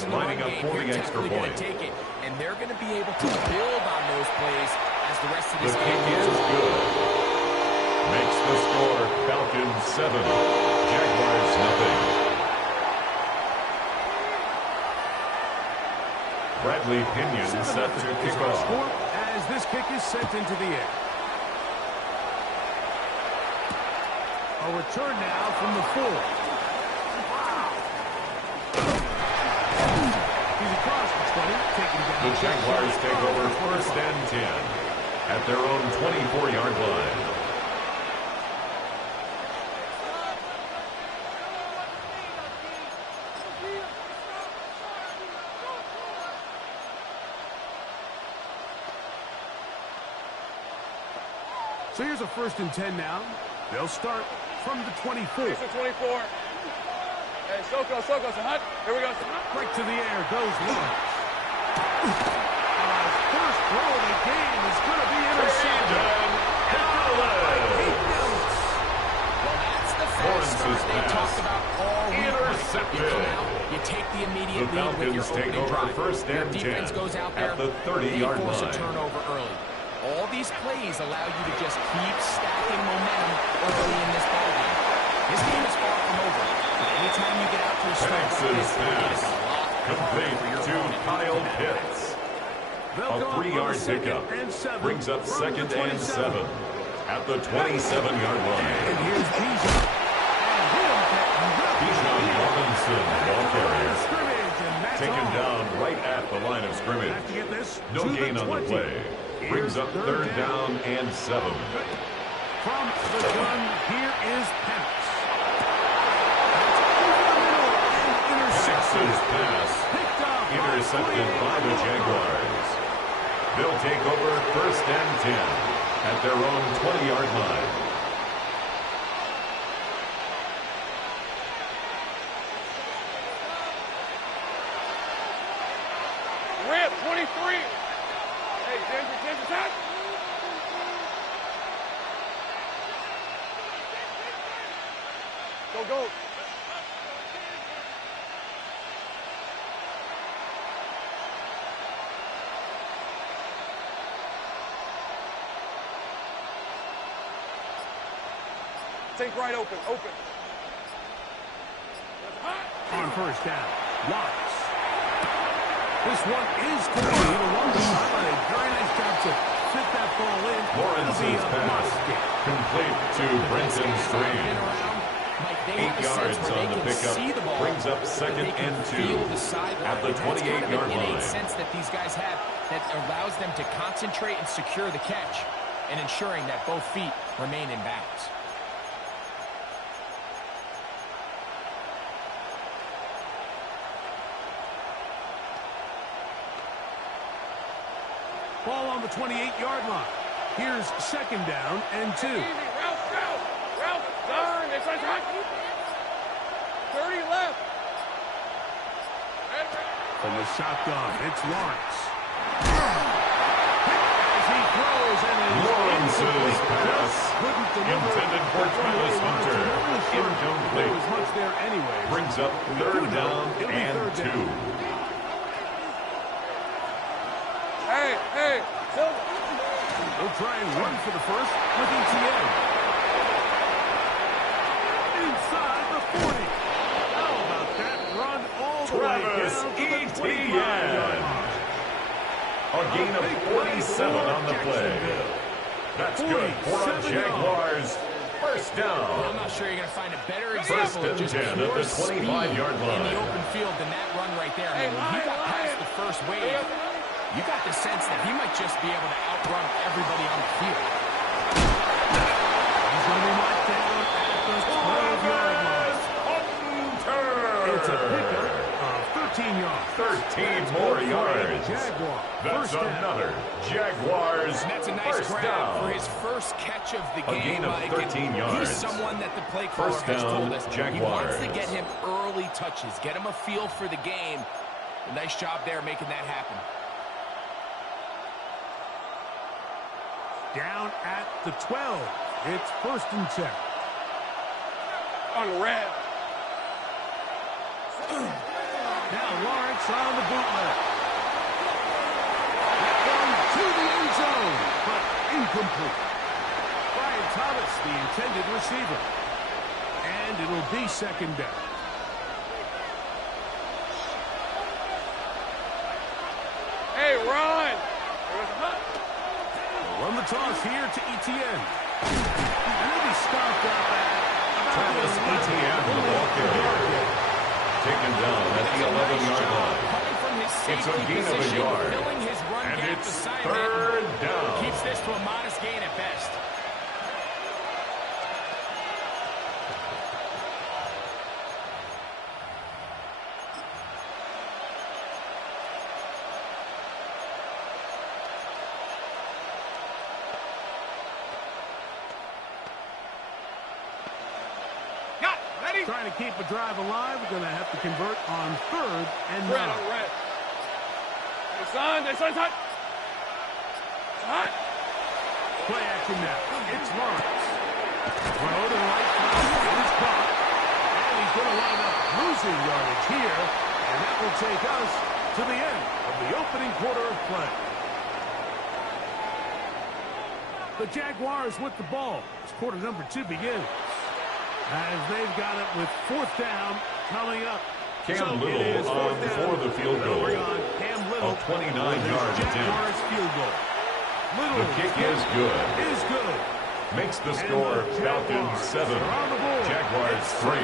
Jaguars lining up for the extra point. Take it, and they're going to be able to build on those plays as the rest of this game game is good. Makes the score Falcons 7, Jaguars nothing. Bradley Pinion set to kick off. As this kick is sent into the air. A return now from the 4. He's across the 20, taking down. The Jaguars take over 1st and 10 at their own 24-yard line. So here's a 1st and 10 now. They'll start from the 24. Here's the 24. Hey, Soko, Sahut. Here we go, Sahut. Right to the air goes Lawrence. First throw of the game is going to be intercepted. Well, that's the fast start they talked about all week. Intercepted. You come out, you take the immediate The lead with your Falcons take opening over drive. 1st Your and defense 10 goes out there, at the they 30-yard force a line. turnover early. All these plays allow you to just keep stacking momentum early in this ballgame. This game is far from over. Anytime you get out to a start like this, it is a lot complete to Kyle Pitts. A 3-yard pickup brings up 2nd and 7 at the 27-yard line. And here's Bijan. Bijan Robinson, ball carrier, taken all. down right at the line of scrimmage. Have to get this No to gain the on the 20. play. Brings up 3rd down and 7. From the gun, here is Penix. Six's pass intercepted by the Jaguars. They'll take over 1st and 10 at their own 20-yard line. Rip, 23. Hey, Ginger, touch. Go. Take right open. On 1st down, Watts. This one is complete along the sideline. Very nice job to fit that ball in. Lawrence's pass complete to Brenton Strange. 8 yards on the pickup. Brings up 2nd and 2 at the 28-yard line. Sense that these guys have that allows them to concentrate and secure the catch and ensuring that both feet remain in bounds. Ball on the 28-yard line. Here's 2nd down and 2. Ralph, turn. It's right. 30 left. From the shotgun, it's Lawrence. As he throws and Lawrence's pass intended for Travis Hunter. There was Incomplete. much there anyway. Brings up 3rd down and 2. Hey, Silva. They'll try and run for the first with ETN. Inside the 40. How about that run all the way Travis down to the 25-yard Etienne. line? A gain of 47 on the play. That's good for the Jaguars. 1st down. I'm not sure you're going to find a better 1st example of and just 10 at pure the speed 25-yard in line. the open field than that run right there. I mean, when he got past the first wave, you got the sense that he might just be able to outrun everybody on the field. He's going to be knocked down at the 12-yard line. It's a pickup of 13 yards. 13 more yards. Jaguar. That's another Jaguars And that's a nice 1st grab down. for his first catch of the A game, gain of Mike. 13 yards. He's someone that the play caller 1st has down, told us he wants to Jaguars. get him early touches, get him a feel for the game. A nice job there making that happen. Down at the 12. It's 1st and 10. On red. Now Lawrence on the bootleg. That one to the end zone, but incomplete. Brian Thomas, the intended receiver. And it'll be second down. Hey, run! Run the toss here to Etienne. And he'll be stopped up at Travis Etienne, the ball carrier, taken down at the 11-yard line. It's a gain of a yard, and it's third down. Keeps this to a modest gain at best. Trying to keep a drive alive. We're going to have to convert on third and Red, nine. red. Hey, son, hot. Hot. Play action now. It's Lawrence. Throw to the right side. It is caught. And he's going to wind up losing yardage here. And that will take us to the end of the opening quarter of play. The Jaguars with the ball as quarter number 2 begins. As they've got it with fourth down coming up. Cam Little on for the field goal. Cam Little. A 29-yard attempt. Field goal. The kick is good. Is good. Makes the score Falcons 7, Jaguars 3.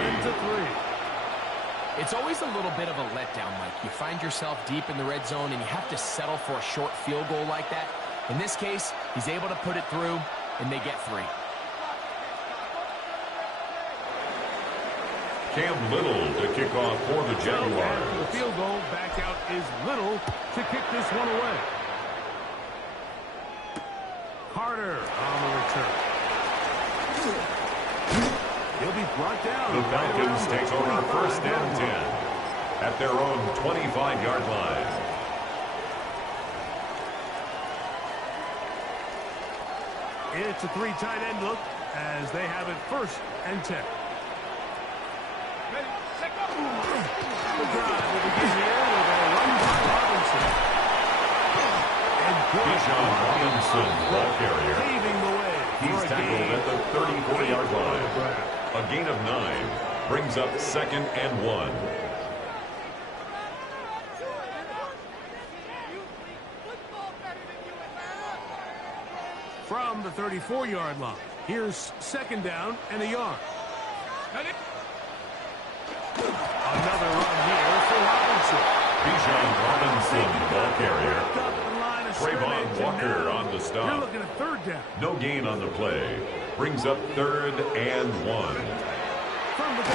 It's always a little bit of a letdown, Mike. You find yourself deep in the red zone and you have to settle for a short field goal like that. In this case, he's able to put it through, and they get 3. Cam Little to kick off for the Jaguars. The field goal back out is Little to kick this one away. Carter on the return. He'll be brought down. The Falcons take over first and 10 at their own 25-yard line. It's a 3 tight end look as they have it first and 10. The drive will begin here with a run by Robinson. And Bijan Robinson, ball carrier. Paving the way. He's tackled at the 34-yard line. A gain of 9 brings up second and 1. From the 34-yard line, here's second down and a yard. Another run here for Robinson. Bijan Robinson, ball carrier. Trayvon Walker on the You're stop. looking at third down. No gain on the play. Brings up third and 1. From the gun.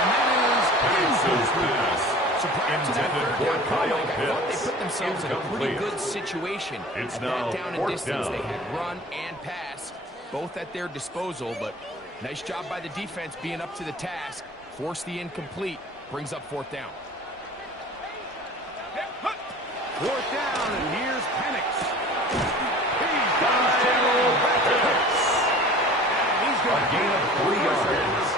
And that Penix's pass. Intended for Kyle They Pitts. put themselves in a pretty Incomplete. good situation. It's At now that down and fourth distance, down. they had run and pass, both at their disposal, but nice job by the defense being up to the task. Force the incomplete, brings up fourth down. Fourth down, and here's Penix. He's got A gain of 3 yards.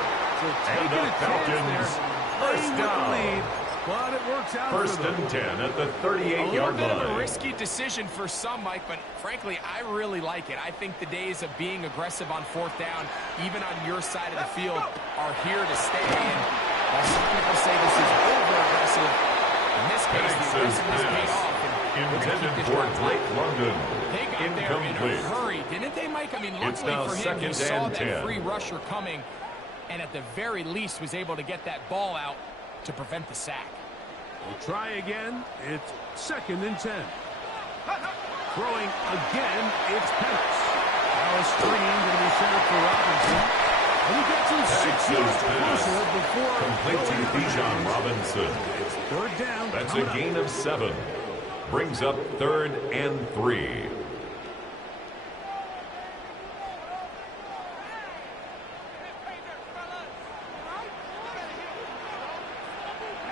And the Falcons first down. But it works out First for them. and 10 at the A little 38-yard bit of a line. risky decision for some, Mike, but frankly, I really like it. I think the days of being aggressive on fourth down, even on your side of the field, are here to stay. And while some people say this is over-aggressive, in this case, the aggressiveness paid off. And we're gonna keep Intended this for one tight. Drake London. They got there in a Incomplete. hurry, didn't they, Mike? I mean, It's luckily now for him, he second saw and that 10. free rusher coming, and at the very least was able to get that ball out to prevent the sack. We'll try again. It's second and 10. Throwing again, it's Penix. Now a screen going to be set up for Robinson. And he gets him 6 yards closer before Complete to Bijan Robinson. It's third down. That's a gain of 7. Brings up third and 3.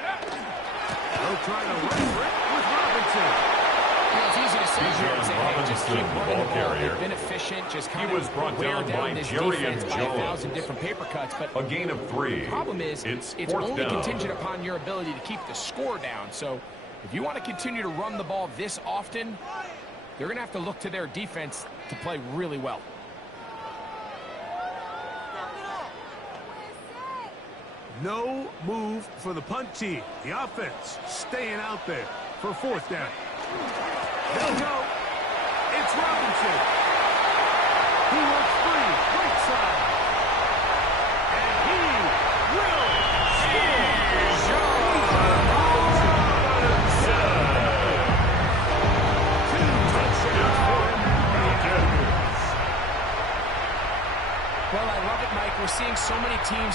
They'll try to run for it with Robinson. You know, it's easy to sit here and say, hey, just keep running the ball. They've been efficient, just kind of wear down this defense by 1,000 different paper cuts. But a gain of 3. The problem is it's only contingent upon your ability to keep the score down. So if you want to continue to run the ball this often, they're going to have to look to their defense to play really well. No move for the punt team. The offense staying out there for 4th down. They'll go. It's Robinson. He works free. Right side. And he will score. Well, I love it, Mike. We're seeing so many teams.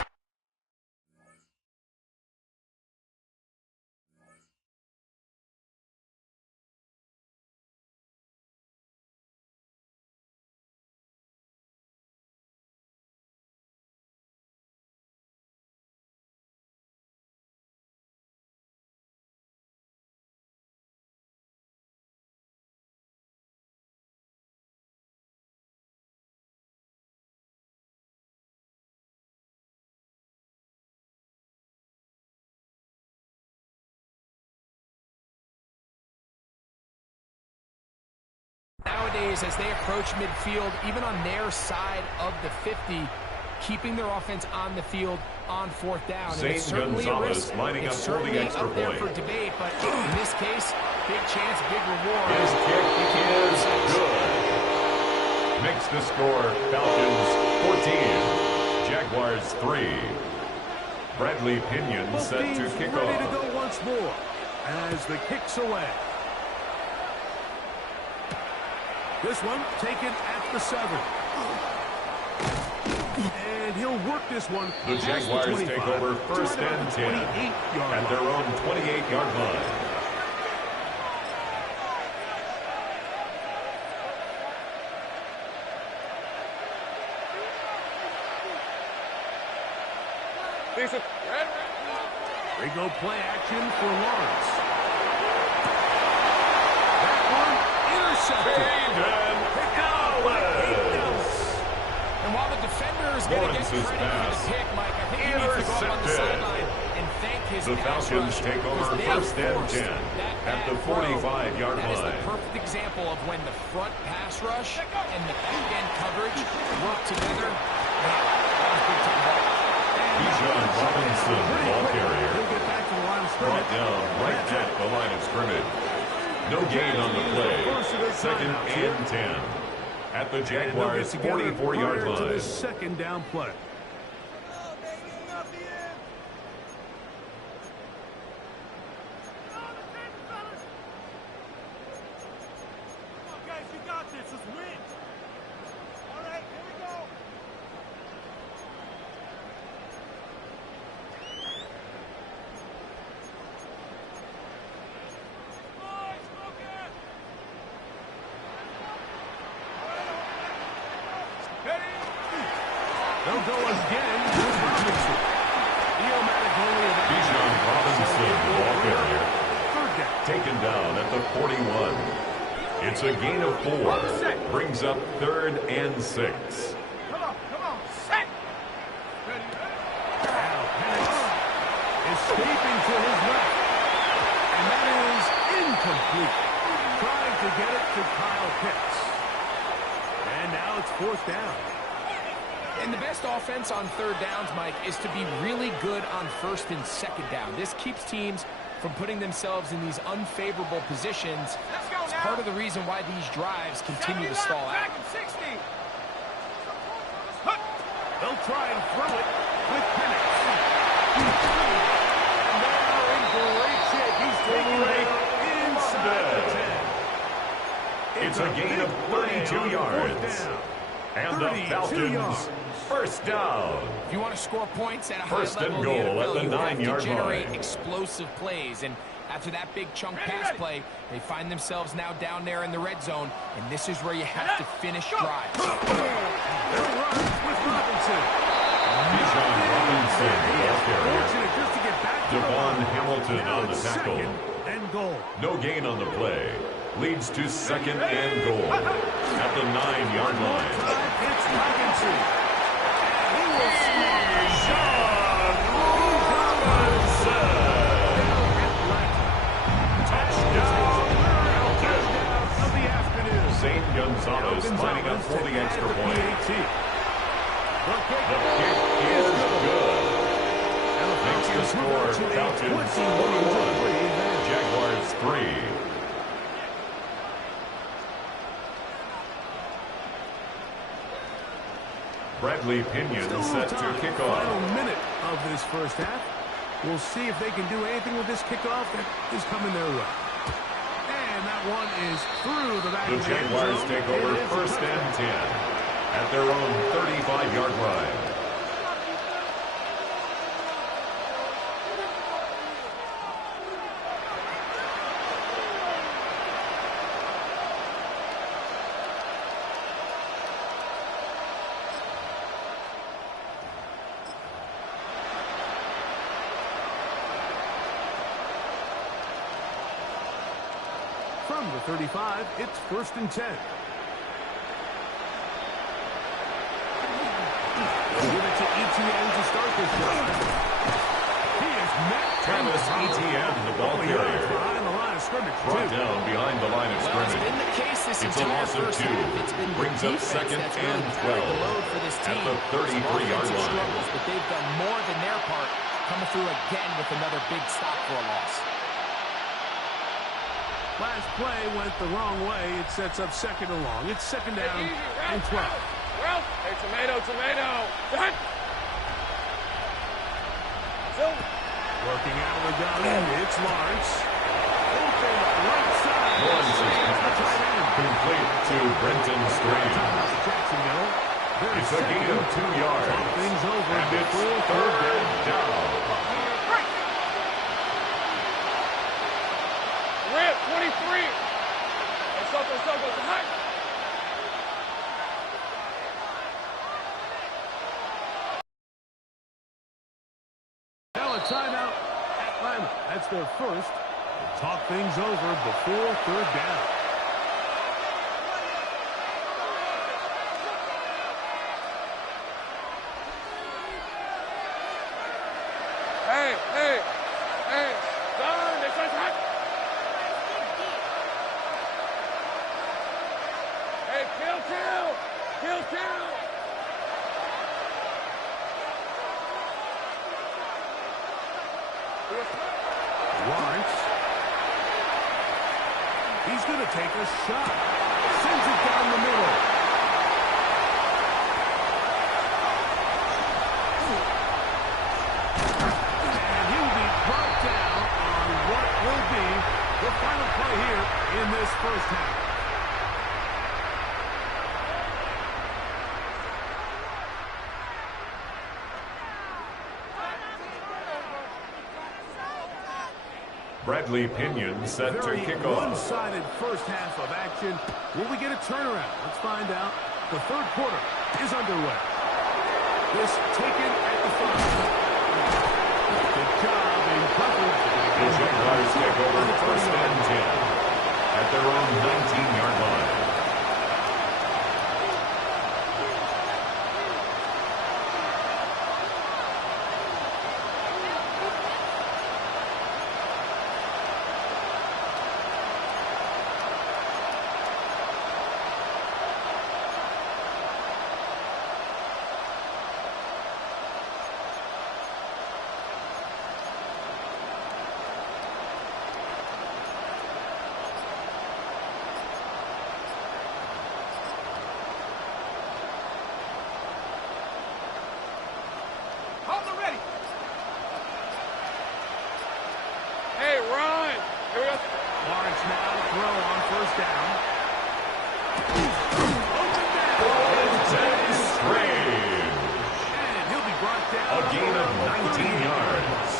Nowadays, as they approach midfield, even on their side of the 50, keeping their offense on the field on 4th down. And it's certainly a risk. It's certainly up there for debate, but in this case, big chance, big reward. His kick is good. Makes the score Falcons 14, Jaguars 3. Bradley Pinion set to kick off. Ready to go once more as the kick's away. This one taken at the 7. And he'll work this one. The Jaguars take over 1st and 10 at their own 28-yard line. They go play action for Lawrence. That one intercepted. And while the defender is going to get credit for the pick, Mike, I think he needs to go up on the sideline and thank his The Falcons take over 1st and 10 at the 45-yard line. That is the perfect example of when the front pass rush and the back end coverage work together. Man, that was big time ball. Bijan Robinson, ball carrier, brought down right at the line of scrimmage. No gain on the play. 2nd and 10 at the Jaguars' 44-yard line. To the 2nd down play. Guys, you got this. Let's win. All right, here we go. They'll go again with Robinson. Bijan Robinson, ball carrier, taken down at the 41. It's a gain of 4. Brings up 3rd and 6. Come on, set. Now Penix escaping to his left. And that is incomplete. Trying to get it to Kyle Pitts. And now it's 4th down. And the best offense on 3rd downs, Mike, is to be really good on 1st and 2nd down. This keeps teams from putting themselves in these unfavorable positions. It's part of the reason why these drives continue to stall out. They'll try and throw it with Penix. And they're in great shape. He's taking it inside the 10. It's a gain of 32 yards. And the Falcons, 1st down. If you want to score points at a high 1st level and goal in the NFL, at the you have 9-yard to generate line. explosive plays. And after that big chunk pass play, they find themselves now down there in the red zone. And this is where you have to finish drives. They'll run with Robinson. Bijan Robinson, ball carrier. Fortunate just to get back to Devon the Hamilton now on the it's tackle. 2nd and goal. No gain on the play. Leads to second and goal at the 9-yard line. It's Higginson. He will touchdown of the afternoon. Zane Gonzalez lining up for the extra point. The kick is good. Makes the score Falcons 41, Jaguars 3. Bradley Pinion set to kick off. Final minute of this first half. We'll see if they can do anything with this kickoff that is coming their way. And that one is through the back of the Jaguars take over first and 10 at their own 35-yard line. From the 35, it's first and 10. Give it to Etienne to start this drive. He is met. Travis Etienne, the ball carrier. Behind the line of scrimmage, brought down behind the line of scrimmage. It's been the case this it's a loss of 2. Brings up second and 12 at the 33-yard line. But they've done more than their part, coming through again with another big stop for a loss. Last play went the wrong way. It sets up second and long. It's second down and 12. Ralph, hey, tomato. Done. Working out of the gun, it's Lawrence. Open right side. Lawrence's pass complete to Brenton Strange. Jacksonville. It's a gain of 2 yards. Things over. And it's third down. Rip, 23. Hey, Soko, hot. Now a timeout, Atlanta. That's their first. Talk things over before third down. Hey. Done. This one's hot. Hey, kill. Lawrence. He's going to take a shot. Sends it down the middle. And he'll be brought down on what will be the final play here in this first half. Bradley Pinion set to kick off. One-sided first half of action. Will we get a turnaround? Let's find out. The third quarter is underway. This taken at the 5. Good job in coverage. The Jaguars take over first and 10 at their own 19-yard line. Hey, run. Here we go. Lawrence now to throw on first down. Brenton Strange. And he'll be brought down. A gain of 19 yards.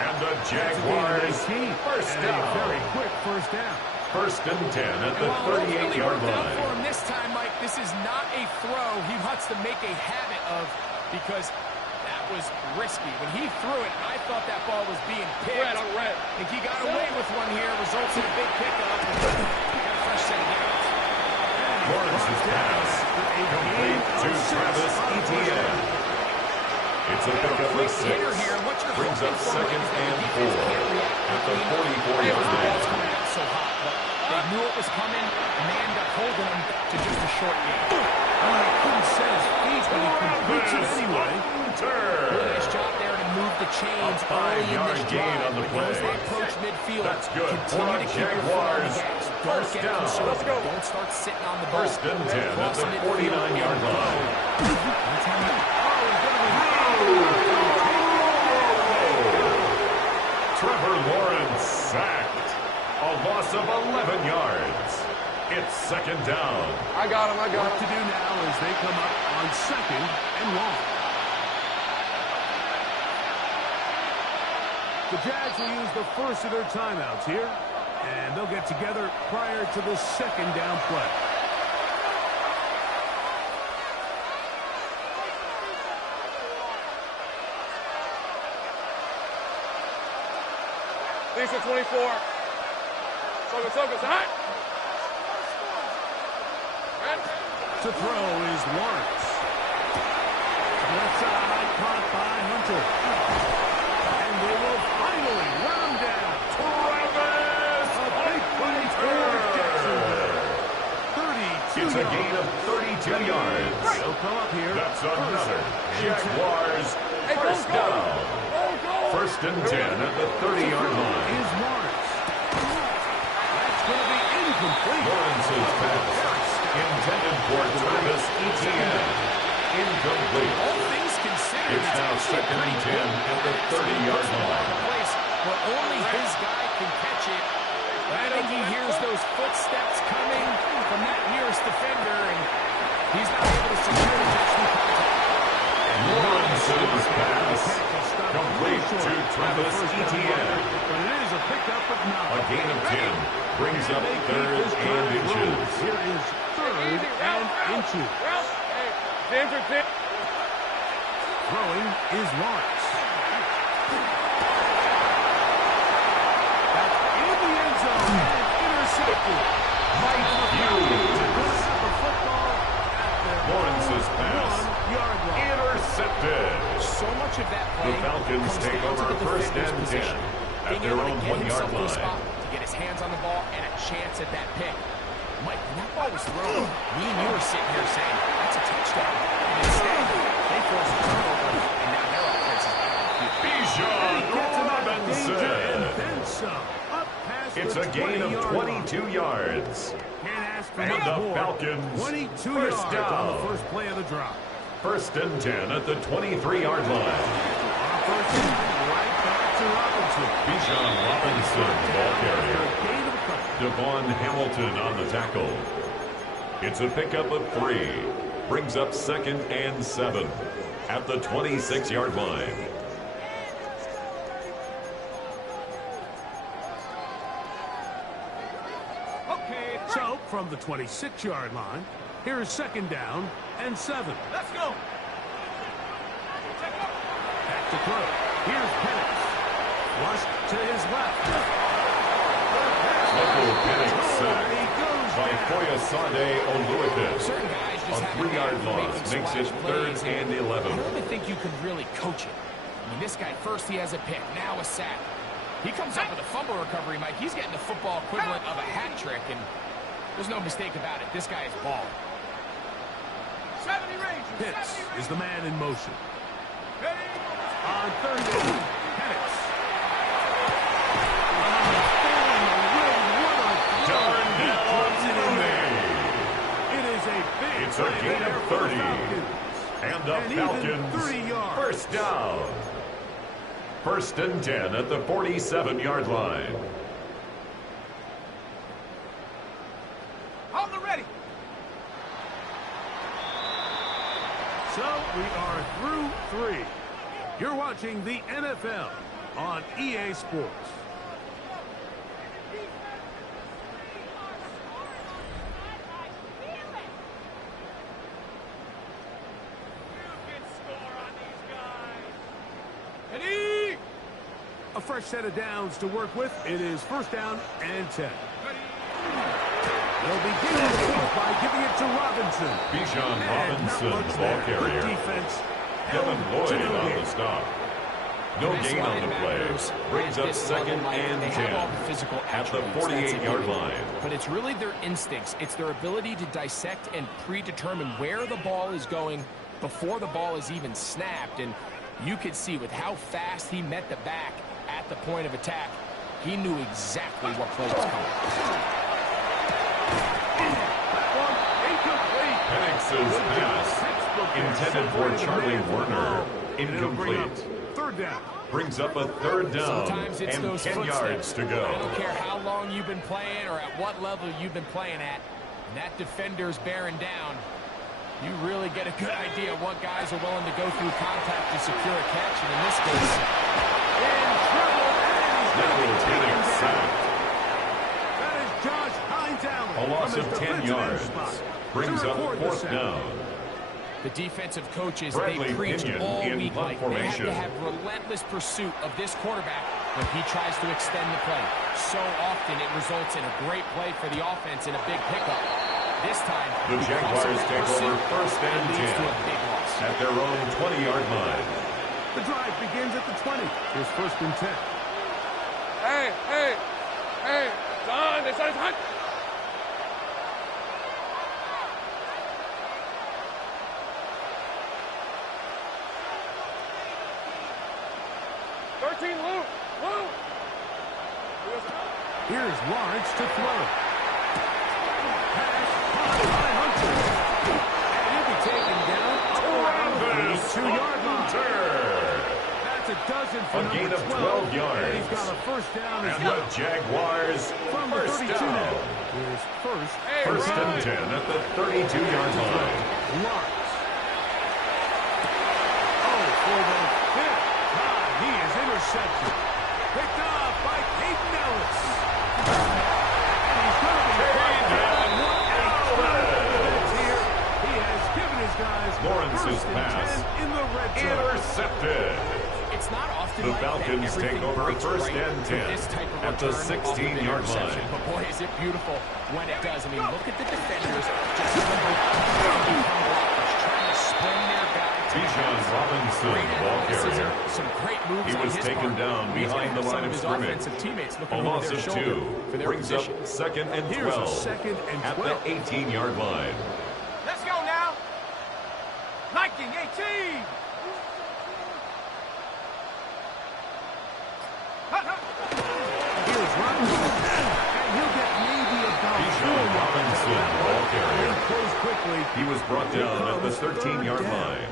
And the Jaguars first down. A very quick first down. First and 10 at the 38-yard line. For him this time, Mike, this is not a throw he wants to make a habit of, because that that was risky. When he threw it, I thought that ball was being picked. Red on red. I think he got away with one here. Results in a big pickup. Got a fresh set of downs. Lawrence's pass complete to Travis Etienne. It's a pickup of 6. Brings up second and 4 at the 44-yard line. Coming out so hot, but they knew it was coming. A man got holding him to just a short game. He couldn't set his feet, but he completes it anyway. Really nice job there to move the chains early in this gain drive. on the But play. as they approach midfield, That's good. continue to keep your foot on the Jaguars. gas. Don't First get down. conservative. Let's go. Don't start sitting on the boat. First and 10 at Cross the midfield 49-yard and line. Trevor Lawrence sacked. A loss of 11 yards. It's second down. I got him. What to do now as they come up on second and long. The Jags will use the first of their timeouts here, and they'll get together prior to the second down play. Lisa 24. Soko, hot. To throw is Lawrence. Left side, caught by Hunter. And they will finally run him down. Travis A big play for Jacksonville. 32 It's a gain of 32 yards. They'll come up here. That's another Jaguars first down. First and 10 at the 30-yard line. Is Lawrence. That's going to be incomplete. Lawrence's pass intended for Travis Etienne. Incomplete. All things considered, It's now second and 10 at the 30-yard line. Place where only his guy can catch it. I think he hears those footsteps coming from that nearest defender, and he's not able to secure the catch through contact. Lawrence's pass complete to Travis Etienne. But it is a pickup of 9. A gain of 10 brings up third and inches. Here is third and inches. Hey, Ginger, Throwing is Lawrence. That's in the end zone and intercepted. Mike Hughes. The football at the Lawrence's pass 1-yard line. intercepted. So much of that play The Falcons comes take down to over the first defender's and 10 position. at Being their able to own get 1-yard himself to a line. spot to get his hands on the ball and a chance at that pick. Mike, when that ball was thrown, me and you were sitting here saying, that's a touchdown. And instead, they forced a turnover, and now their offense is back on the field. Bijan Danger and Robinson. then some. Up past It's the a gain of 20-yard line. 22 yards. Can't ask for And much the more. Falcons 22 first yards on the down. first play of the drive. First and 10 at the 23-yard line. On first down, right back to Robinson. Bijan Robinson, ball carrier. Gain of a couple. Devon Hamilton on the tackle. It's a pickup of 3. Brings up second and 7 at the 26-yard line. So, from the 26-yard line, here is second down and 7. Let's go. Back to throw. Here's Penix. Flushed to his left. Michael Penix He sacked goes by down. Foyesade Oluwate. Certain guys just A have 3-yard knack for loss making makes it splash third plays, and I 11. don't even think you can really coach it. I mean, this guy, first he has a pick, now a sack. He comes up with a fumble recovery, Mike. He's getting the football equivalent of a hat trick, and there's no mistake about it. This guy is ball. 70 Rangers. Pitts 70 is the man in motion. Ready? On third down, Penix. Darn It is a big It's a play gain there of for the 30. Falcons. And the And even 30 Falcons yards. first down. First and 10 at the 47-yard line. Hold the ready. So we are through 3. You're watching the NFL on EA Sports. You can score on these guys. fresh set of downs to work with. It is 1st down and 10. They'll begin the fourth by giving it to Robinson. Bijan And Robinson, not much the ball there. Good carrier. defense. Devin Lloyd To no on gain. the stop. No This gain on the play. linebackers Brings at up this level, 2nd Mike, and they 10 have all the physical at the attributes, that's a 48-yard given. line. But it's really their instincts. It's their ability to dissect and predetermine where the ball is going before the ball is even snapped. And you could see with how fast he met the back at the point of attack, he knew exactly what play was coming. Penix's pass intended for Charlie Werner. Incomplete. 3rd down. Brings up a 3rd down Sometimes it's and those 10 yards footsteps. to I go. don't care how long you've been playing or at what level you've been playing at. And that defender's bearing down. You really get a good idea of what guys are willing to go through contact to secure a catch. And in this case, In trouble, and he's Now going to it's take getting him down. sacked. That is Josh Hines Allen. A loss from of his 10 defensive end yards. spot Brings to up record the 4th sack. down. the defensive coaches, Bradley they preach Pinion all in week punt like they have formation. to have relentless pursuit of this quarterback when he tries to extend the play. So often it results in a great play for the offense and a big pickup. This time, The because of Jaguars that take pursuit, over 1st and it leads to a 10 big loss. at their own 20-yard line. The drive begins at the 20. Here's 1st and 10. Hey, hey, hey, John, it's on hunt. Luke. Here's Lawrence to throw. Pass caught by Hunter. And he'll be taken down around the 2-yard line. That's a dozen for A gain number of 12. 12 yards. And he's got a 1st down as And well. the Jaguars From the 32 first now. down. Here's 1st. First and 10 at the 32-yard line. Lawrence. Oh, for the 5th time, he is intercepted. Picked off by Peyton Ellis. And he's going to be brought down. What a throw here. He has given his guys Lawrence's 1st and pass 10 in the red zone. Intercepted. It's not often The like Falcons that take everything over breaks 1st right and for 10 this type of at the return off the big 16-yard interception. line. But boy, is it beautiful when it does. I mean, look at the defenders just become blockers, trying to spring their guy to the Bijan house. Robinson, Great ball athleticism, carrier. some great moves He on was his taken part. down He's behind gonna the have line some of his scrimmage. offensive teammates A looking over loss their of shoulder 2 for their brings up position. 2nd and 12 Here's a 2nd and at 12. the 18-yard line. Let's go now. Liking 18. Here's Robinson. And he'll get maybe about 4 Bijan yards. Robinson, ball carrier. Close quickly. He was brought down at the 13-yard line.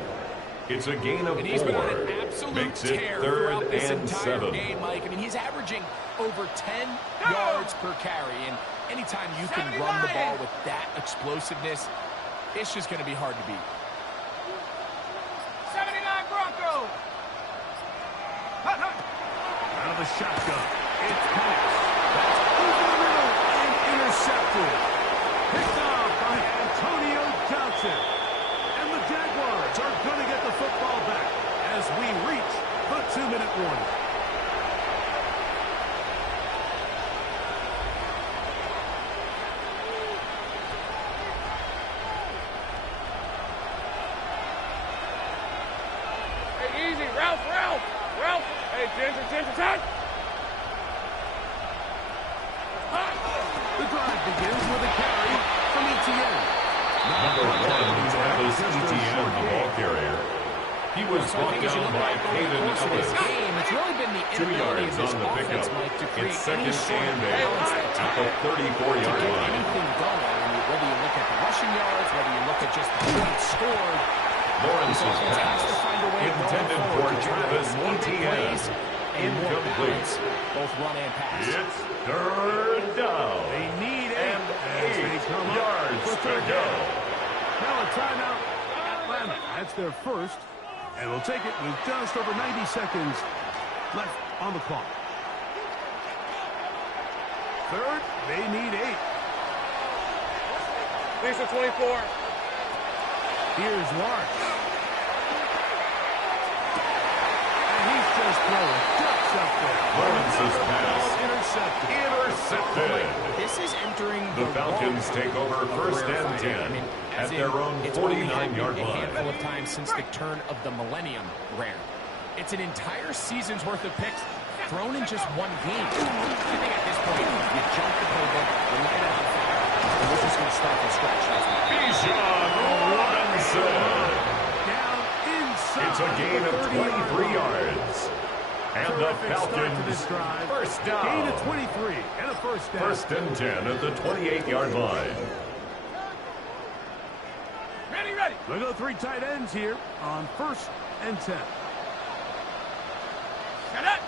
It's a gain of And he's been on an 4. absolute Makes it tear 3rd throughout this and entire 7. game, Mike. I mean, he's averaging over 10 yards per carry. And anytime you can run the ball with that explosiveness, it's just going to be hard to beat. 79 Broncos. Out of the shotgun. It's Penix. That's over the middle and intercepted. Picked off by Antonio Johnson. And the Jaguars are going to get the football back as we reach the 2-minute warning. Hey, easy. Ralph. Hey, Ginger, time. The drive begins with a carry from Etienne. Number 1, Travis Etienne, the ball carrier. He was So I brought think as you down look by back over the Caden course of this Ellis. game, it's really been the 2 inability yards of this on the offense, pickup. Mike, to create It's any 2nd sort and of 8 balance at the to 34-yard get line. anything going. I mean, whether you look at the rushing yards, whether you look at just the points scored, Lawrence's offense has pass to find a way intended going for forward to generate Travis more big Etienne. plays and more Incomplete. balance, both run and pass. It's 3rd down. They need 8 And as they 8 come up yards for to 3rd go. down. Now a timeout. Atlanta. That's their first. And we'll take it with just over 90 seconds left on the clock. 3rd, they need 8. Lisa 24. Here's Lawrence. And he's just throwing dust up there. Lawrence's pass Intercepted. intercepted. This is entering The Falcons take over first and 10 at their own 49-yard a handful line. of times since the turn of the millennium rare. It's an entire season's worth of picks thrown in just one game. I think at this point, you jump the playbook, you light it on fire, and we're just going to start from scratch next week. Bijan Robinson. Down inside. It's a gain of 23 yards. And the Terrific start to this Falcons drive. first Gain of down. 23 and a first down. First and 10 at the 28-yard line. Ready, ready. Look at the three tight ends here on first and 10. Set it.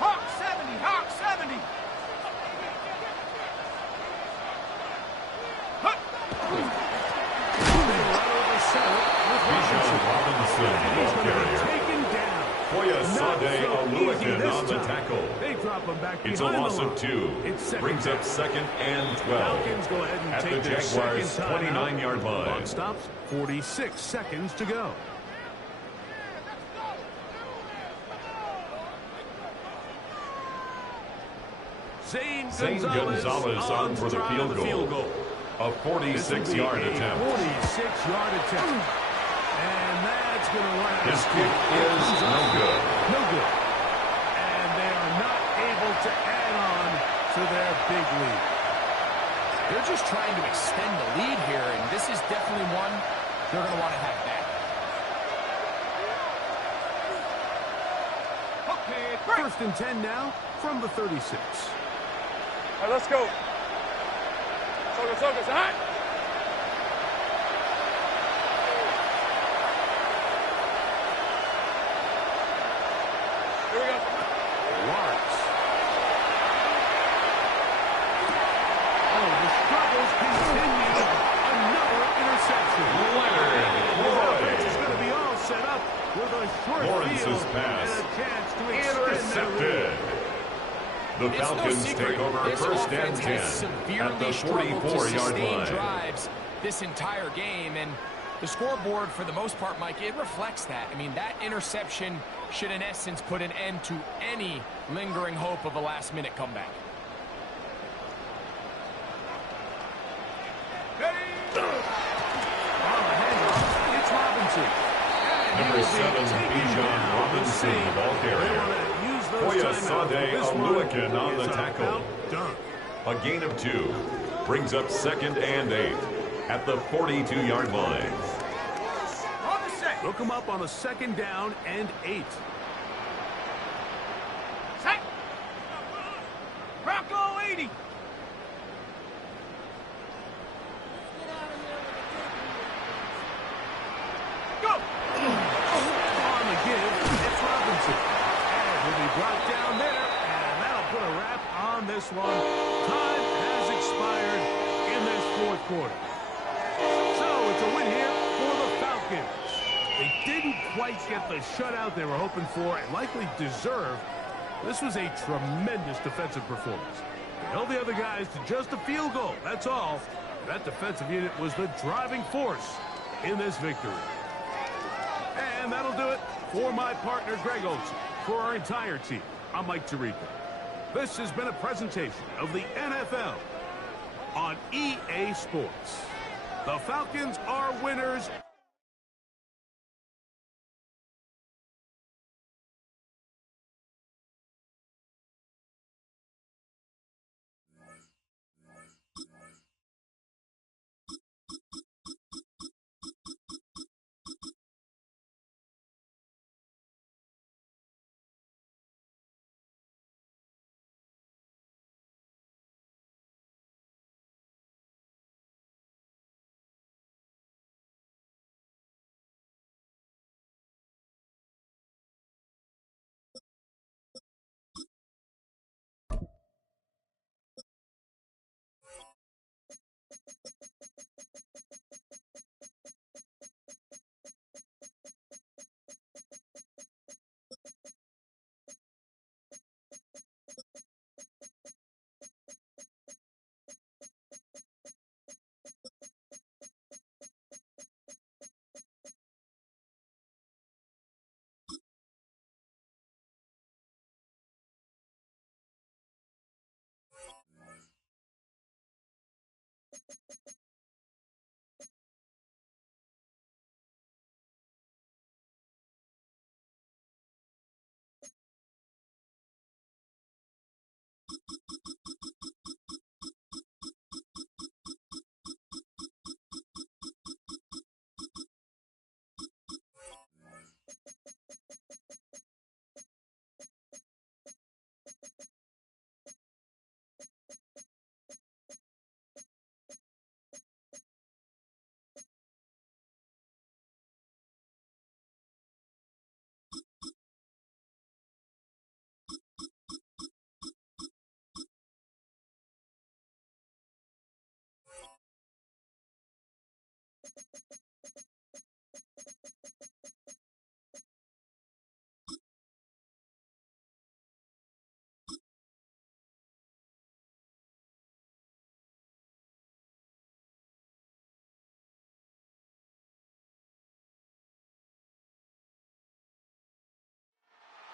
Hawk 70, Hawk 70. Huh. Right over center with Bijan Robinson. Robinson, He's ball going to be carrier. taken down. Foyesade Not so easy Oluokun this on the time. tackle. They drop him back It's a behind loss the of line. 2. It's second Brings down. up second and 12. Falcons go ahead and At take the their Jaguars' second time out. 29-yard line. Clock stops. 46 seconds to go. Zane Gonzalez on for the try field goal. A 46-yard attempt. 46-yard attempt. And that's going to run out. His kick is no good. No good. And they are not able to add on to their big lead. They're just trying to extend the lead here, and this is definitely one they're going to want to have back. Okay, great. First and 10 now from the 36. All right, let's go. Soka, hot. Here we go. Lawrence. Oh, the struggles continue. Another interception. Leonard This is Floyd. going to be all set up with a short Lawrence's field pass. and a chance to extend their lead. Intercepted. The It's no Falcons secret, take over this first and offense 10 has at severely the struggled to 44-yard sustain line. drives this entire game, and the scoreboard, for the most part, Mike, it reflects that. I mean, that interception should, in essence, put an end to any lingering hope of a last-minute comeback. It's Robinson. Number 7, Bijan Robinson, the ball carrier. Foyesade Oluokun on the tackle. Done. A gain of 2. Brings up second and 8 at the 42-yard line. On the set. Look him up on a second down and 8. Set. Bronco 80. Go. On the give, it's Robinson. And he'll be brought down there, and that'll put a wrap on this one. Time has expired in this fourth quarter. So it's a win here for the Falcons. They didn't quite get the shutout they were hoping for and likely deserved. This was a tremendous defensive performance. They held the other guys to just a field goal, that's all. That defensive unit was the driving force in this victory. And that'll do it for my partner, Greg Olson. For our entire team, I'm Mike Tirico. This has been a presentation of the NFL on EA Sports. The Falcons are winners.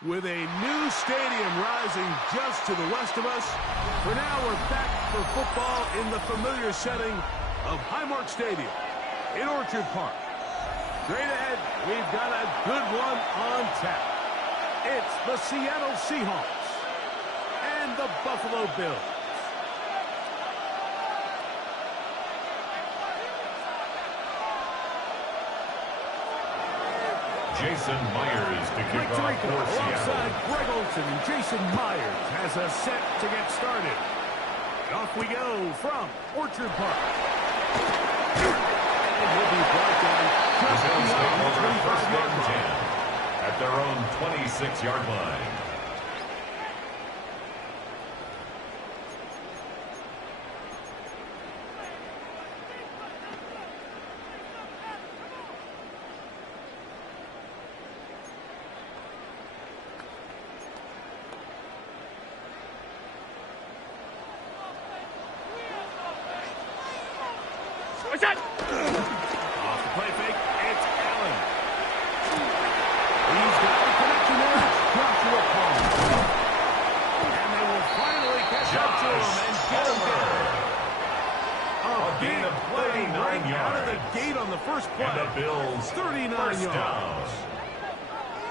With a new stadium rising just to the west of us, for now we're back for football in the familiar setting of Highmark Stadium in Orchard Park. Straight ahead, we've got a good one on tap. It's the Seattle Seahawks and the Buffalo Bills. Jason Myers to kick off for Seattle. Alongside Greg Olsen and Jason Myers has a set to get started. Off we go from Orchard Park. And we'll be brought down just beyond the 25-yard line. At their own 26-yard line. What's that? Off the play fake, it's Allen. He's got the connection there. Joshua Palmer. And they will finally catch up to him and get him down. A big play right out of the gate on the first play. And the Bills 39 first yards. down.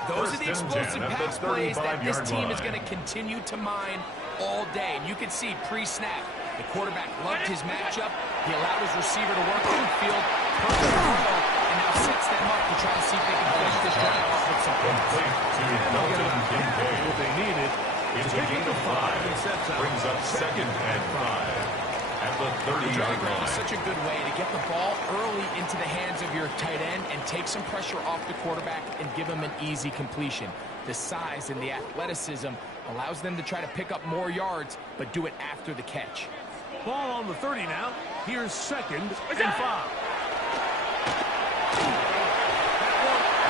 Those are the First and explosive 10 at the pass plays that this 35-yard team is line. going to continue to mine all day. And you can see pre-snap, the quarterback loved his matchup. He allowed his receiver to work downfield, perfect throw, and now sets them up to try to see if they can finish this drive off with some points. Complete to Dalton Kincaid. What they needed. It's a gain of 5. Brings up second and 5. At the The 30-yard diagram is line. such a good way to get the ball early into the hands of your tight end and take some pressure off the quarterback and give him an easy completion. The size and the athleticism allows them to try to pick up more yards, but do it after the catch. Ball on the 30 now. Here's second and 5.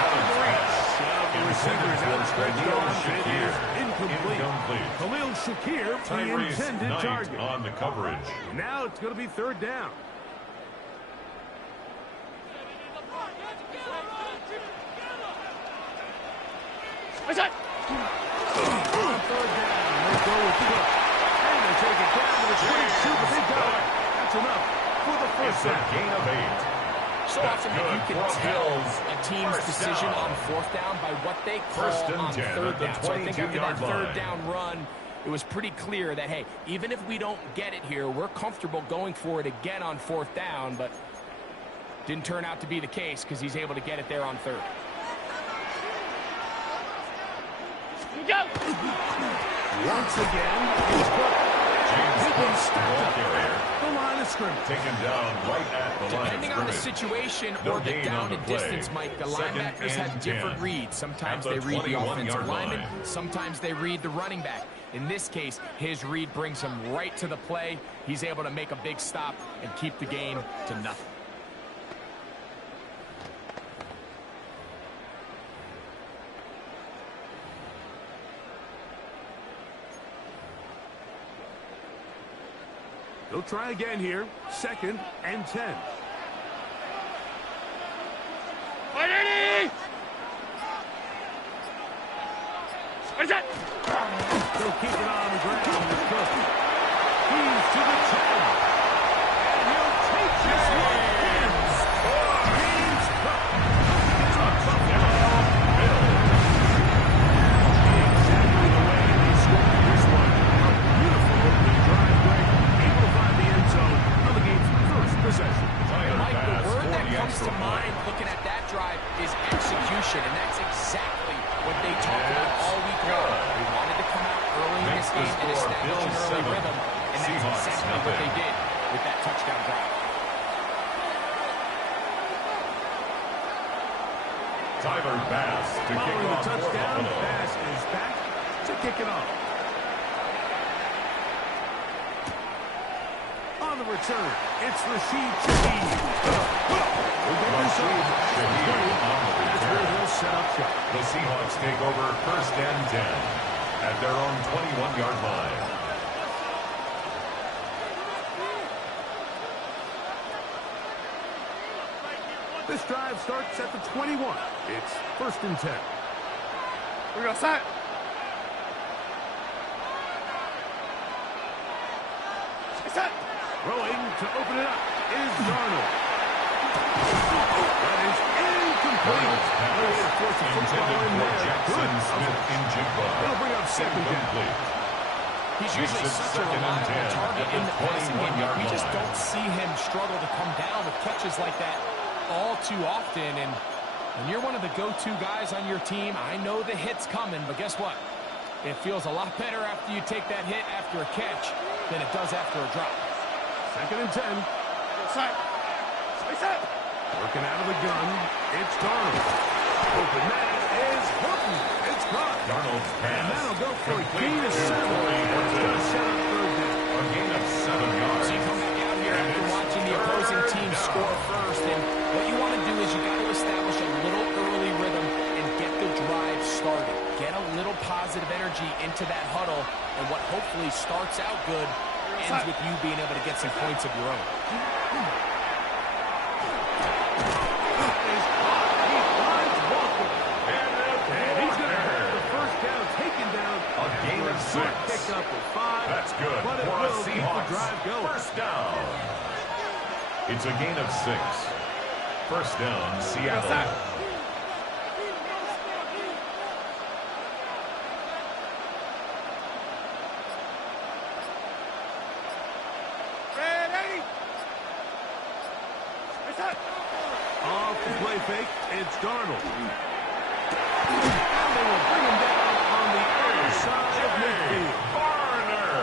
The receiver is outstretched on, and it is incomplete. Khalil Shakir, the Tyrese intended Knight target. on the coverage. Now it's going to be third down. What's that? On third down, they go with Cook. And they take it down to the 22, but they got it. That's enough for the first It's a down. gain of 8. So often that you good can for tell Bills. a team's First decision down. on fourth down by what they call First and on 10 third at the down. So I think after that 22-yard line. third down run, it was pretty clear that, hey, even if we don't get it here, we're comfortable going for it again on fourth down, but didn't turn out to be the case because he's able to get it there on third. Go! Once again, it's Cook. James He's been Cook, stacked ball up carrier. at the line of scrimmage. Taken down right at the line Depending of on the scrimmage. situation No or the gain down on the and play. distance, Mike, the Second linebackers and have different 10. reads. Sometimes At they the read the 21-yard offensive lineman. line. Sometimes they read the running back. In this case, his read brings him right to the play. He's able to make a big stop and keep the game to nothing. They'll try again here. Second and 10. Ready! What's that? They'll keep it on the ground with Cook. He's to the 10. And he'll take this one in. James Cook. It's a touchdown. Exactly the way they scored this one. A beautiful opening drive, Greg. Able to find the end zone on the game's first possession. Mike, the word that comes to mind looking at that drive is execution, and that's exactly what they talked about all week long. They wanted to come out early in this game and establish an early rhythm, and that's exactly what they did with that touchdown drive. Tyler Bass to kick Following the off for touchdown, Buffalo. Bass is back to kick it off. On the return, it's Rashid Shaheed. Who Rashid Shaheed on the That's where return. they'll set up shop. The Seahawks take over 1st and 10 at their own 21-yard line. This drive starts at the 21. It's 1st and 10. We go set. Set. Throwing to open it up is Darnold. That is incomplete. Darnold's pass intended for Jackson Smith-Njigba. It'll bring up 2nd down. Incomplete. He's usually Usage such a 2nd and reliable 10 target at the in the passing game. 21-yard We just line. don't see him struggle to come down with catches like that all too often. And when you're one of the go-to guys on your team, I know the hit's coming, but guess what? It feels a lot better after you take that hit after a catch than it does after a drop. 2nd and 10. Set. Set. Working out of the gun. It's Darnold. Open man is Horton. It's caught. Darnold's And pass. that'll go for a complete gain of to 7. Corey It's going to Horton. set up 3rd down. A gain of 7 yards. So you come back out here after watching the opposing team score first, and what you want to do is you got to establish a little early rhythm and get the drive started. Get a little positive energy into that huddle, and what hopefully starts out good ends with you being able to get some points of your own. And he's going to have the 1st down taken down. A gain of 6. Pick up with 5. That's good But it for a will keep the Seahawks. drive going. 1st down. It's a gain of 6. 1st down, Seattle. Ready. Set. Off the play fake, it's Darnold. And they will bring him down on the other side of midfield. Barner.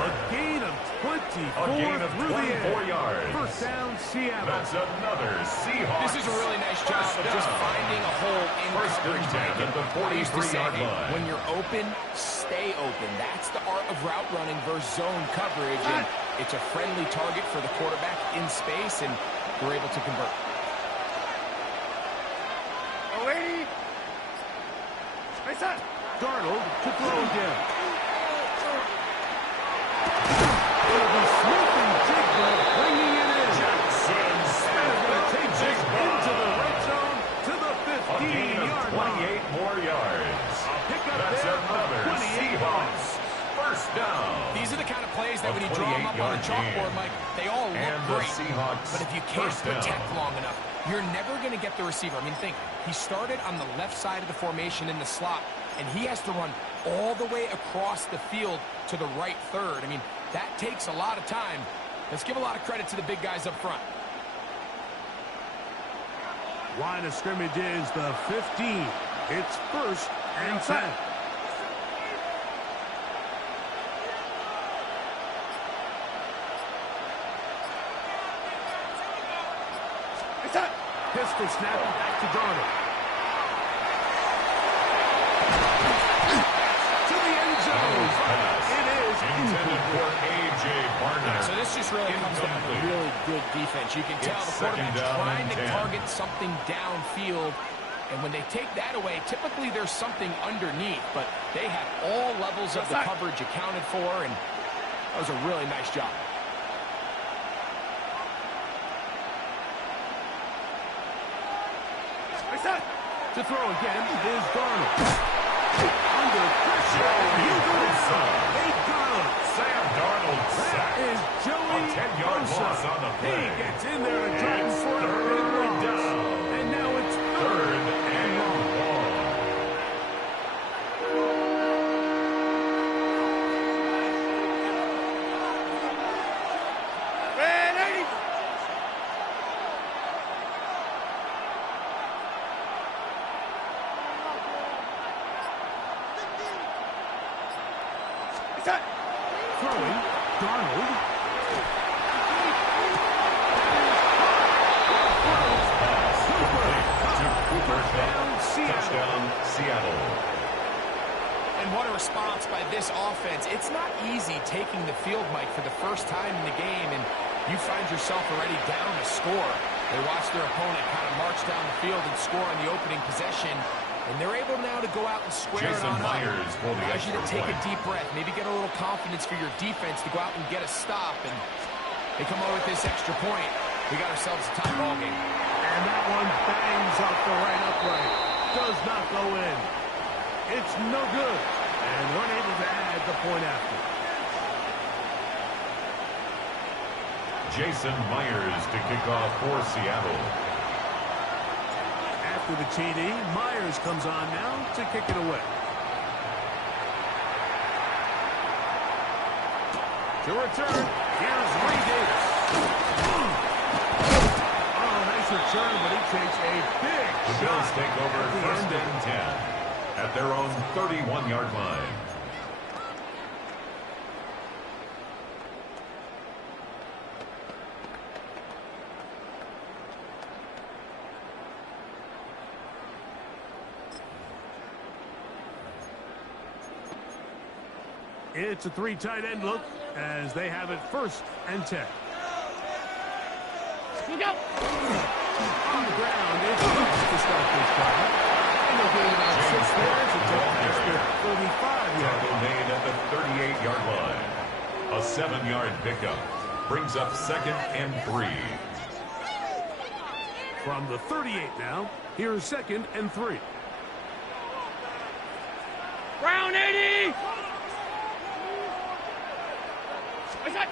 A gain of 24 A gain of through the 24 air. yards. 1st down, Seattle. That's another Seahawks. This is a really nice job of just finding a hole in 1st coverage. and 10 at the I used to say, 43-yard hey, line. when you're open, stay open. That's the art of route running versus zone coverage, and it's a friendly target for the quarterback in space, and we're able to convert. Ready. Set. Darnold to throw again. It'll be Smith and Jigba bringing it in. Jackson That is going to take this Smith-Njigba. into the red zone to the A gain of 15-yard line. 28 more yards. Pick up That's there of another 28 Seahawks. 1st down. These are the kind of plays that A when you draw them up on a 28-yard chalkboard, gain. Mike, they all look And the great. Seahawks But if you can't 1st down. protect long enough, you're never going to get the receiver. I mean, think, he started on the left side of the formation in the slot, and he has to run all the way across the field to the right third. I mean, that takes a lot of time. Let's give a lot of credit to the big guys up front. Line of scrimmage is the 15. It's 1st and 10. Set. Pistol snap back to Darnold. To the end zone. Pass. It is Intended for A.J. Barner. So this just really comes down to Incomplete. really good defense. You can tell It's the 2nd quarterback's down trying and to 10. target something downfield, and when they take that away, typically there's something underneath, but they had all levels of the coverage accounted for, and that was a really nice job. Set. to throw again is Darnold. Under pressure. Hey, Darnold. Sam Darnold That sacked. is Joey A 10-yard Bosa. loss on the play. He gets in there and drops It's for a big 3rd loss. down. And now it's 3rd and long. Ready. Set. throwing. Darnold. To Cooper Kupp. Seattle. Touchdown, Seattle. And what a response by this offense. It's not easy taking the field, Mike, for the first time in the game, and you find yourself already down a score. They watch their opponent kind of march down the field and score on the opening possession, and they're able now to go out and square it on up. Myers for the Allows you to extra take point. a deep breath, maybe get a little confidence for your defense to go out and get a stop, and they come over with this extra point. We got ourselves a tie ball game. And that one bangs off the right upright. Does not go in. It's no good. And we're unable to add the point after. Jason Myers to kick off for Seattle. After the TD, Myers comes on now to kick it away. To return, here's Ray Davis. Oh, nice return, but he takes a big The shot. Bills take over at the first end. and 10 at their own 31-yard line. It's a three tight end look as they have it first and 10. Look out! On the ground, it's to start this drive. And they'll gain about 6 yards to take past the 35-yard Tackle made at the 38-yard line. A 7-yard pickup brings up second and 3. From the 38 now, here's second and 3. Brown 80! What's that?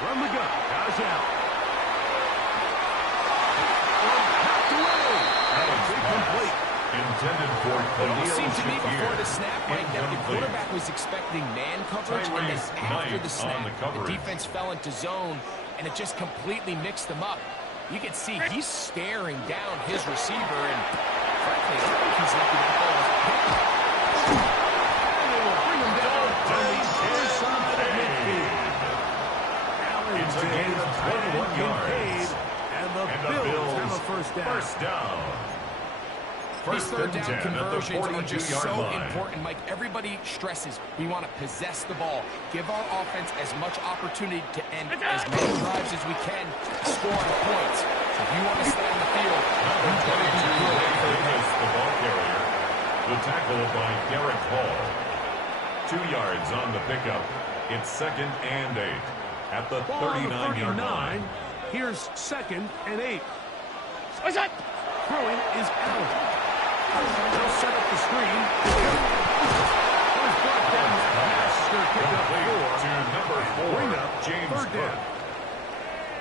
From the gun, Josh Allen. Intended for It Khalil almost seemed to me Shakir. before the snap, Mike, that the Incomplete. quarterback was expecting man coverage, and then Tyrese after the Knight snap, on the the coverage. defense fell into zone, and it just completely mixed them up. You can see he's staring down his receiver, and frankly, I think he's lucky that ball was picked. And they will bring him down on the other side of midfield. Allen It's a gain of 21 yards. And the And the Bills have Bills a first down. first down. These First third and down 10 at the conversions are just 42-yard so line. important, Mike. Everybody stresses we want to possess the ball, give our offense as much opportunity to end as many drives as we can, score the points. So if you want to stay on the field, Number 22, Ray Davis, the ball carrier. The tackle by Derek Hall. 2 yards on the pickup. It's second and 8 at the Ball on the 39-yard 39. line. Here's second and 8. What's that? Throwing is Allen. They'll set up the screen. He's brought down that pass. They're picked up Complete 4. to number 4, Bring up James third Cook. down.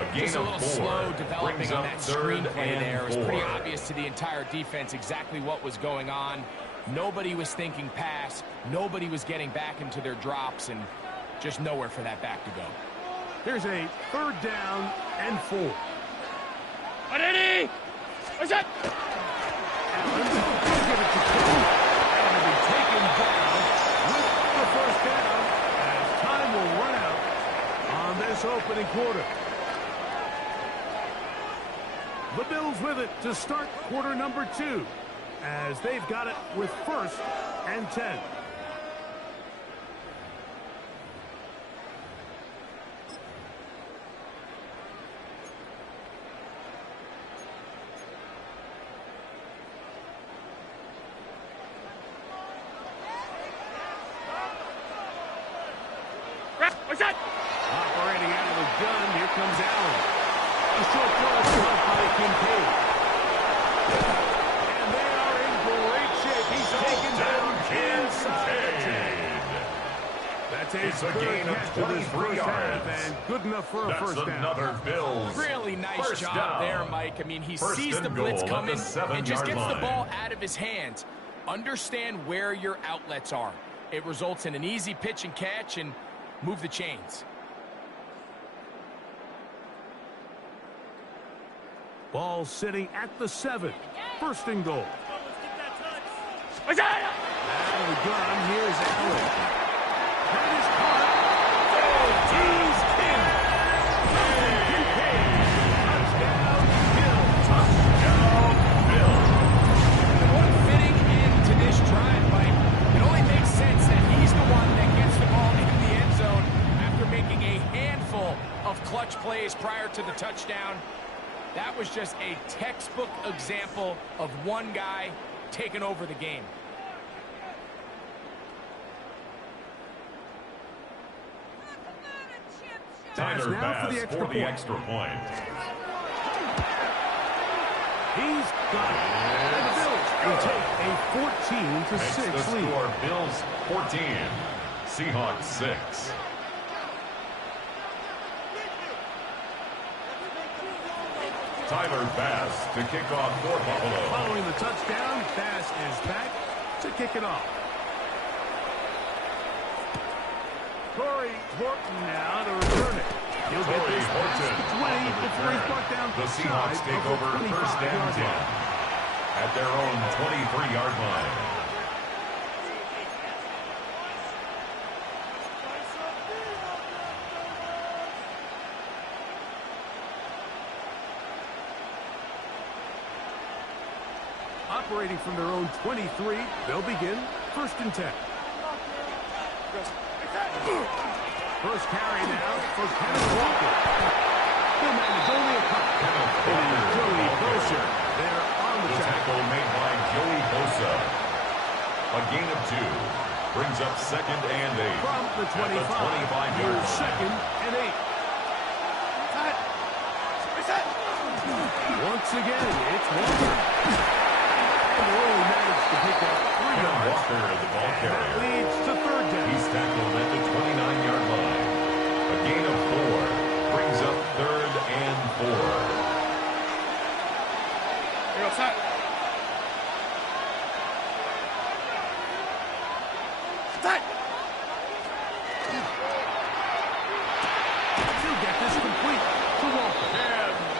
A gain just a of little 4 slow developing brings on up that third screenplay there. It was and pretty 4. obvious to the entire defense exactly what was going on. Nobody was thinking pass. Nobody was getting back into their drops, and just nowhere for that back to go. Here's a third down and 4. 180! What's that? Allen will give it to Cook. And it'll be taken down with the first down as time will run out on this opening quarter. The Bills with it to start quarter number 2 as they've got it with first and 10. What's that? Operating out of the gun, here comes Allen. A short throw caught by Kincaid. And they are in great shape. He's taken down inside the 10. That's It's a good gain of catch to this 23 first half, yards. and good enough for a That's first down. another Bills. Really nice First job down. there, Mike. I mean, he First sees the and blitz goal at coming the and just 7-yard gets the line. ball out of his hands. Understand where your outlets are. It results in an easy pitch and catch and move the chains. Ball sitting at the 7. First and goal. What's that? Out of the gun, here's Allen. That is caught. Oh, he's in. Kincaid. Touchdown, Bill. Touchdown, Bill. What fitting into this drive, Mike. It only makes sense that he's the one that gets the ball into the end zone after making a handful of clutch plays prior to the touchdown. That was just a textbook example of one guy taking over the game. Tyler Bass for the extra point. He's got it. And the Bills will take a 14-6 lead. Score, Bills 14, Seahawks 6. Tyler Bass to kick off for Buffalo. Following the touchdown, Bass is back to kick it off. Corey Horton now to return it. He'll get this past the 20 before he's brought down. The Seahawks take over first and 10 at their own 23-yard line. Operating from their own 23, they'll begin first and 10. First carry now for Kenneth Walker. The man is only a couple. It is Joey Bosa. They're on the tackle made by Joey Bosa. A gain of 2 brings up second and 8. From the 25. Here's second and 8. Once again, it's Walker. And they only managed to pick up 3 yards. Walker, the ball carrier. That leads to third down. He's tackled at the 29-yard line. A gain of 4 brings up third and 4. Here goes set. Set. To get this complete to Walker.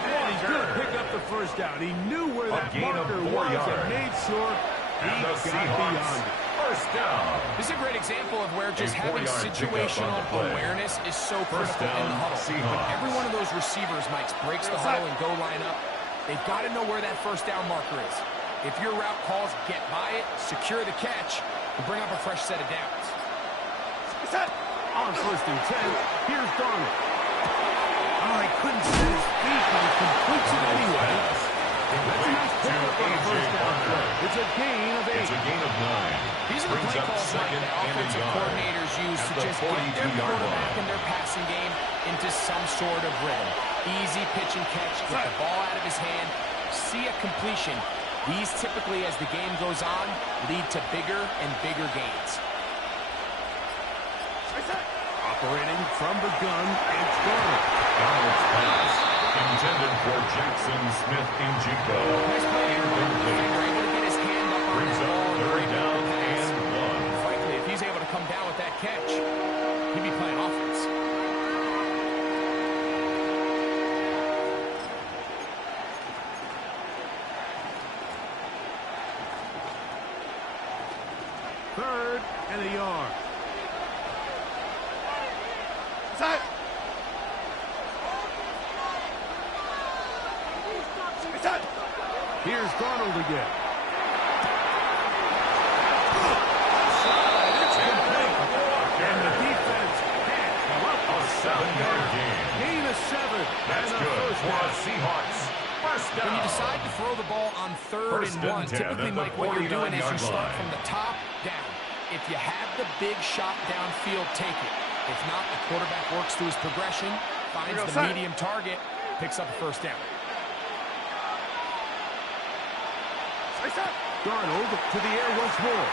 And he's going to pick up the first down. He knew where that marker was and made sure he got beyond it. First down. This is a great example of where just having situational awareness is so critical in the huddle. When every one of those receivers, Mike, breaks the huddle and go line up, they've got to know where that first down marker is. If your route calls, get by it, secure the catch, and bring up a fresh set of downs. On first and 10, here's Darnold. Oh, he couldn't set his feet, but he completes it anyway. That's a nice pickup on the first down play. It's a gain of 8. It's a gain of 9. These are the play calls like that offensive coordinators use to just get their quarterback and their passing game into some sort of rhythm. Easy pitch and catch, get the ball out of his hand, see a completion. These typically, as the game goes on, lead to bigger and bigger gains. Operating from the gun, it's Darnold. Darnold's pass intended for Jackson Smith-Njigba. Nice play here. Able to get his hand up on Brings that up ball. third down and 1. Frankly, if he's able to come down with that catch, he'd be playing offense. Third and a yard. Set. Set. Here's Darnold again. And the defense can't come up A 7-yard gain. Gain of 7. That's and a good first for down. the Seahawks. First down. When you decide to throw the ball on third First and 1, and 10 typically, at the Mike, what you're doing is you 49-yard start line. from the top down. If you have the big shot downfield, take it. If not, the quarterback works through his progression, finds the medium target, picks up a first down. Darnold to the air once more.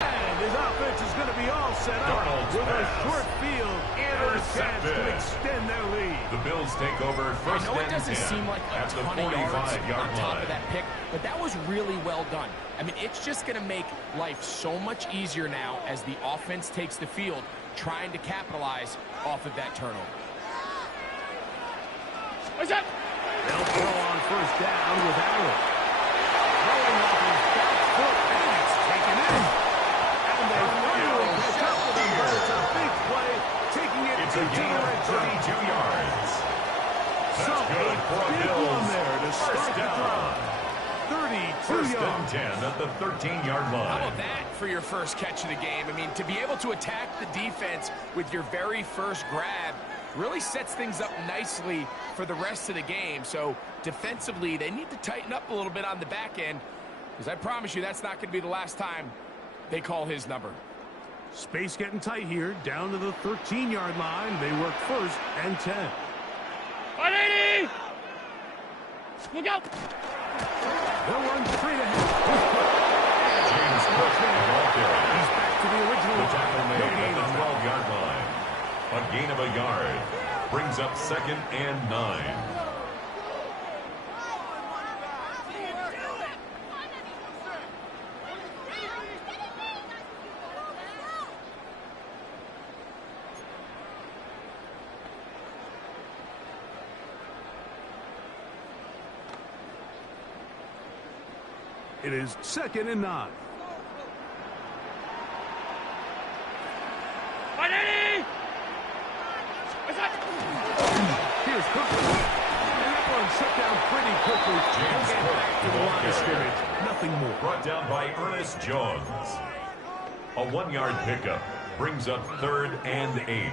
And his offense is going to be all set up Darnold's with a pass. short field and a chance to extend their lead. The Bills take over first I know it and doesn't 10 seem like a at the ton of yards 45-yard on top line. of that pick, but that was really well done. I mean, it's just going to make life so much easier now as the offense takes the field, trying to capitalize off of that turnover. They'll throw on first down with Allen. Throwing off his back foot, and it's taken in. And they finally catch up with him, but it's a big play, taking it It's a into gain the of red zone. 32 yards. That's So good a for the big Bills. one there to First start the down. drive. 32 First yards. and 10 at the 13-yard How line. about that for your first catch of the game? I mean, to be able to attack the defense with your very first grab really sets things up nicely for the rest of the game. So defensively, they need to tighten up a little bit on the back end, because I promise you that's not going to be the last time they call his number. Space getting tight here, down to the 13-yard line. They work first and 10. 180! Look out! They'll run straight ahead. James Cook, the ball carrier. He's back to the original. The tackle No made gain at the on that. 12-yard line. A gain of a yard brings up 2nd and 9. It is 2nd and 9. 180! Here's Cook. And that one shut down pretty quickly. James He'll get Cook, back to the the ball line of carrier. scrimmage. Nothing more. Brought down by Ernest Jones. A 1-yard pickup brings up 3rd and 8.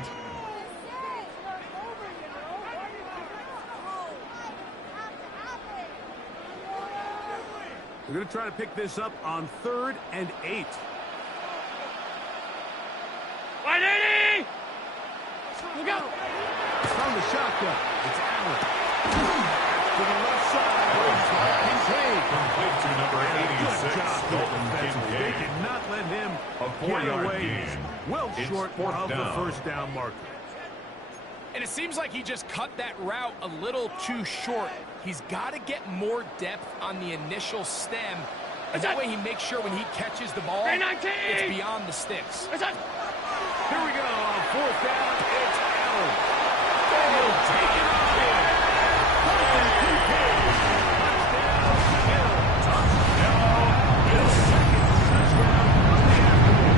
They're going to try to pick this up on 3rd and 8. 180! Look out! From the shotgun, it's Allen. To the left side. Kincaid. Complete to number Good 86, job here Dalton defensively. They Kincaid. did not let him A get 4-yard away. gain. Well It's short 4th of the down. first down marker. And it seems like he just cut that route a little too short. He's got to get more depth on the initial stem. And that way he makes sure when he catches the ball, it's beyond the sticks. Here we go on 4th down. It's Allen. And he'll take it up here. Dalton Kincaid. Touchdown. His second touchdown of the afternoon.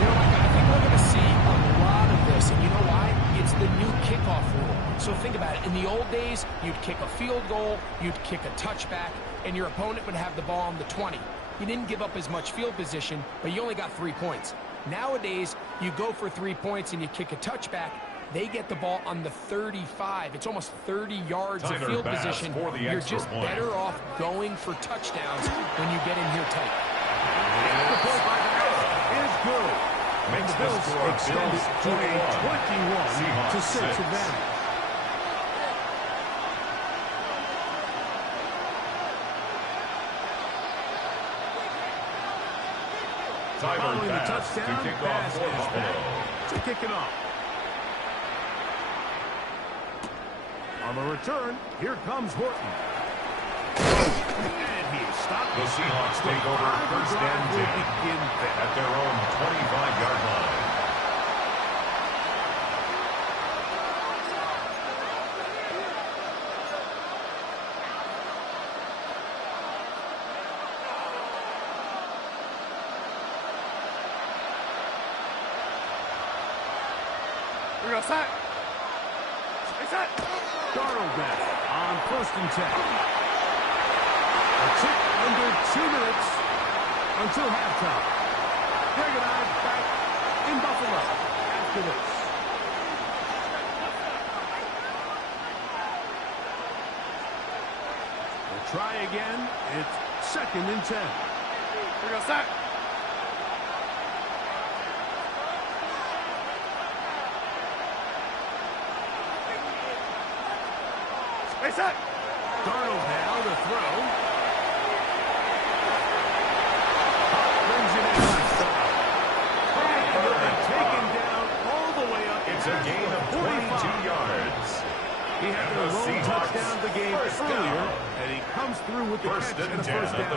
You know, I think we're going to see a lot of this, and you know why? It's the new kickoff rule. So think about it. In the old days, you'd kick a field goal, you'd kick a touchback, and your opponent would have the ball on the 20. You didn't give up as much field position, but you only got 3 points. Nowadays, you go for 3 points and you kick a touchback. They get the ball on the 35. It's almost 30 yards of Tyler field Bass position. for the You're extra just point. better off going for touchdowns when you get in here tight. The ball by Bass is good. Makes The the Bills score extend it to a 21. 21-6 Seahawks 6. advantage. Tyler Following the Bass touchdown, to kick Bass off for is Buffalo. back to kick it off. On the return, here comes Horton. And he is stopped. The Seahawks take over 1st and 10 will begin there. at their own 25-yard line. Here we go, set! Hey, set! Darnold back on 1st and 10. A tick under 2 minutes until halftime. Greg and I back in Buffalo after this. We'll try again. It's 2nd and 10. Here we go, set! Hey, set! Darnold now to throw. Brings it in outside. And he'll be taken down all the way up. It's a gain of 22 yards. He had And the the lone Seahawks touchdown of the game first earlier, down. and he comes through with the First catch and and a 10 first at the down.